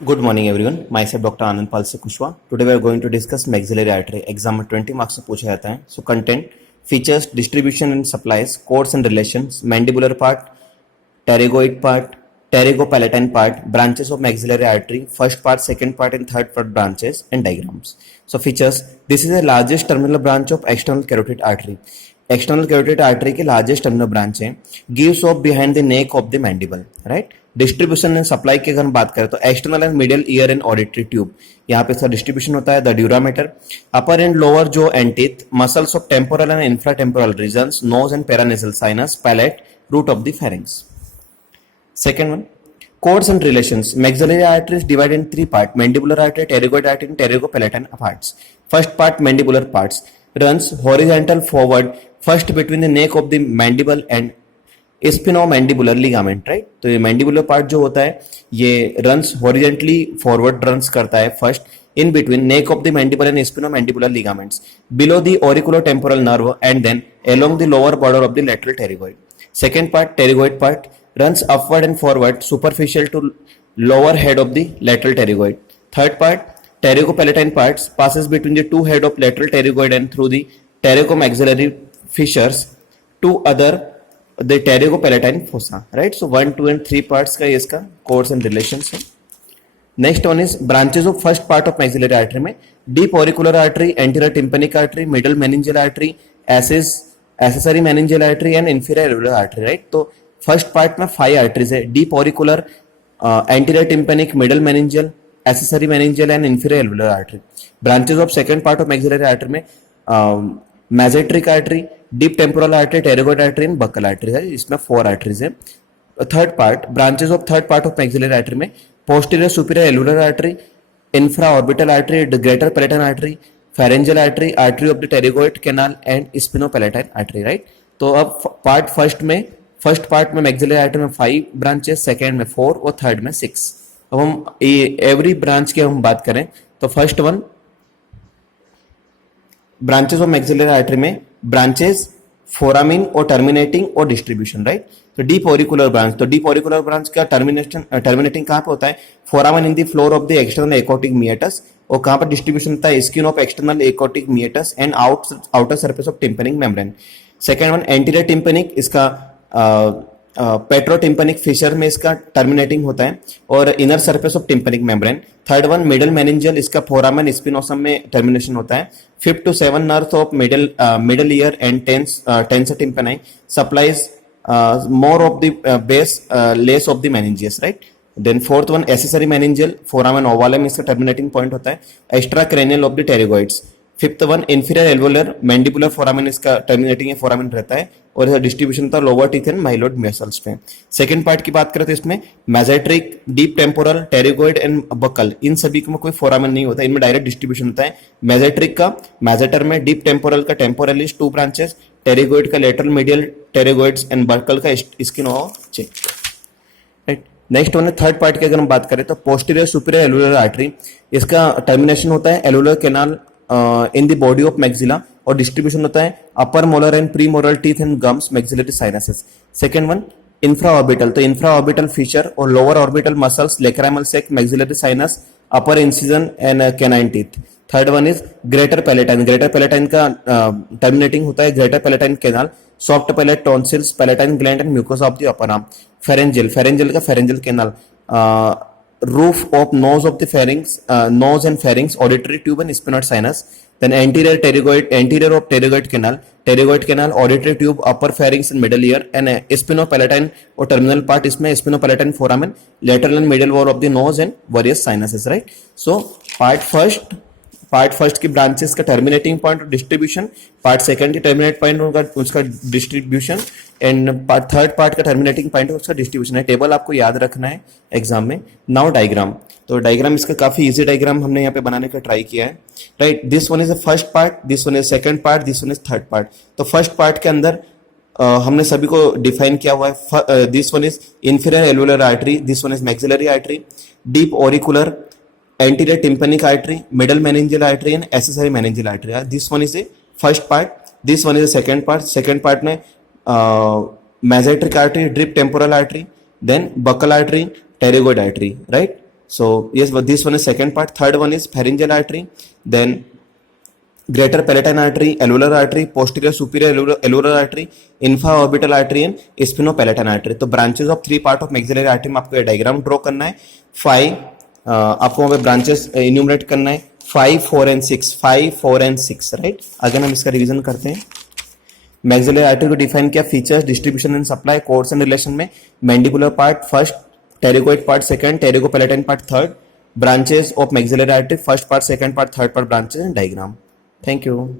Good morning everyone. Myself Dr. Anand Palse Kushwa. Today we are going to discuss maxillary artery. Exam में 20 marks से पूछा जाता है. So content, features, distribution and supplies, codes and relations, mandibular part, pterygoid part, pterygopalatine part, branches of maxillary artery, first part, second part and third part branches and diagrams. So features, this is the largest terminal branch of external carotid artery. External carotid artery के largest terminal branch है, gives off behind the neck of the mandible, right. Distribution and supply की अगर हम बात करें तो external and middle ear and auditory tube, यहाँ पे इसका डिस्ट्रीब्यूशन होता है. The dura mater, upper and lower jaw and teeth, muscles of temporal and infratemporal regions, nose and paranasal sinus, palate, roof of the pharynx. Second one, codes and relations. Maxillary artery is divided in three parts: mandibular artery, pterygoid artery, and pterygopalatine parts. First part, mandibular parts, runs horizontal forward, first between the neck of the mandible and spinomandibular ligament, right? तो ये mandibular part जो होता है ये runs horizontally forward runs करता है first in between neck of the mandible and spinomandibular ligaments, below the auriculotemporal nerve and then along the lower border of the lateral pterygoid. Second part, pterygoid part, runs upward and forward superficial to lower head of the lateral pterygoid. Third part, pterygopalatine parts, passes between the two head of lateral pterygoid and through the pterygomaxillary fissures to other the pterygopalatine fossa, right? So 1, 2 and 3 parts का ये इसका codes and relations है. Next one is branches of first part of maxillary artery में deep auricular artery, anterior tympanic artery, middle meningeal artery, accessory meningeal artery and inferior alveolar artery, right? तो first part में 5 arteries है: deep auricular, anterior tympanic, middle meningeal, accessory meningeal and inferior alveolar artery. Branches of second part of maxillary artery में masseteric artery, deep temporal artery, pterygoid artery and buccal artery है. इसमें 4 arteries है. Third part, branches of third part of maxillary artery में posterior superior alveolar artery, infraorbital artery, greater palatine artery, pharyngeal artery, artery of the pterygoid canal and sphenopalatine artery, right. तो अब part first part में maxillary artery में 5 branches, second में 4 और third में 6. अब हम एवरी ब्रांच की हम बात करें तो first one, branches of maxillary artery में ब्रांचेस फोरामिन और टर्मिनेटिंग और डिस्ट्रीब्यूशन, राइट. तो डीप ऑरिकुलर ब्रांच, तो डीप ऑरिकुलर ब्रांच का टर्मिनेटिंग कहाँ पे होता है? Foramen in the floor of the external acoustic meatus. और कहाँ पर डिस्ट्रीब्यूशन होता है? Skin of external acoustic meatus and outer surface of tympanic membrane. Second one, anterior tympanic, इसका पेट्रोटिम्पेनिक फिशर में इसका टर्मिनेटिंग होता है और inner surface of tympanic membrane. Third one, middle meningeal, इसका फोरामेन स्पिनोसम में टर्मिनेशन होता है. 5 to 7 nerves of middle ear and tensor tympani supplies more of the base less of the meninges, right. Then fourth one, accessory meningeal, foramen ovalum इसका terminating point होता है. Extracranial of the pterygoids. Fifth one, inferior alveolar mandibular foramen, इसका terminating है foramen रहता है और इसका distribution था lower teeth and mylohyoid muscles पे. सेकंड पार्ट की बात करें तो इसमें masseteric, deep temporal, pterygoid and buccal, इन सभी में कोई फोरामेन नहीं होता, इनमें डायरेक्ट डिस्ट्रीब्यूशन होता है. मेसेट्रिक का मेसेटर में, डीप टेम्पोरल का टेम्पोरलिस 2 ब्रांचेस, टेरिगोइड का lateral medial pterygoids and buccal का skin of cheek, right. Next one है थर्ड पार्ट की अगर हम बात करें तो पोस्टीरियर सुपीरियर एल्वुलर आर्टरी, इसका टर्मिनेशन होता है alveolar canal in the body of maxilla और डिस्ट्रीब्यूशन होता है upper molar and premolar teeth and gums, maxillary sinuses. Second one, infraorbital, तो इंफ्रा ऑर्बिटल फिशर और lower orbital muscles, lacrimal sac, maxillary sinus, upper incision and canine teeth. Third one is greater palatine, greater palatine का terminating होता है greater palatine canal, soft palate, tonsils, palatine gland and mucosa of the upper arm. Pharyngeal, pharyngeal का pharyngeal canal, roof of nose of the pharynx, nose and pharynx, auditory tube and sphenoid sinus. Then anterior of pterygoid canal, auditory tube, upper pharynx and middle ear, and spinopalatine or terminal part, इसमें spinopalatine foramen, lateral and medial wall of the nose and various sinuses, right. So part first की branches का terminating point और distribution, part second की terminate point उसका distribution and part third part का terminating point उसका distribution है. Table आपको याद रखना है एग्जाम में. नाउ डायग्राम, तो डायग्राम इसका काफी इजी डायग्राम हमने यहाँ पे बनाने का ट्राई किया है, right. This one is the first part, this one is second part, this one is third part. तो फर्स्ट पार्ट के अंदर हमने सभी को डिफाइन किया हुआ है. This one is inferior alveolar artery, this one is maxillary artery, deep auricular, anterior tympanic artery, middle meningeal artery and accessory meningeal artery. This one is the first part, this one is the second part. Second part में mesenteric artery, deep temporal artery, then buccal artery, pterygoid artery, right. So yes, but this one is second part. Third one is pharyngeal artery, then greater palatine artery, alveolar artery, posterior superior alveolar artery, infraorbital artery and spinopalatine artery. तो branches of 3 part of maxillary artery में आपको ये diagram draw करना है. 5 आपको वहाँ पे branches enumerate करना है. 5, 4 and 6, 5, 4 and 6, राइट. अगेन हम इसका रिवीजन करते हैं. मैक्सिलरी आर्टरी को डिफाइन किया, features, distribution and supply, course and relation में mandibular part first, pterygoid part second, pterygopalatine part third, branches of maxillary artery first part, second part, third part, branches and diagram. Thank you.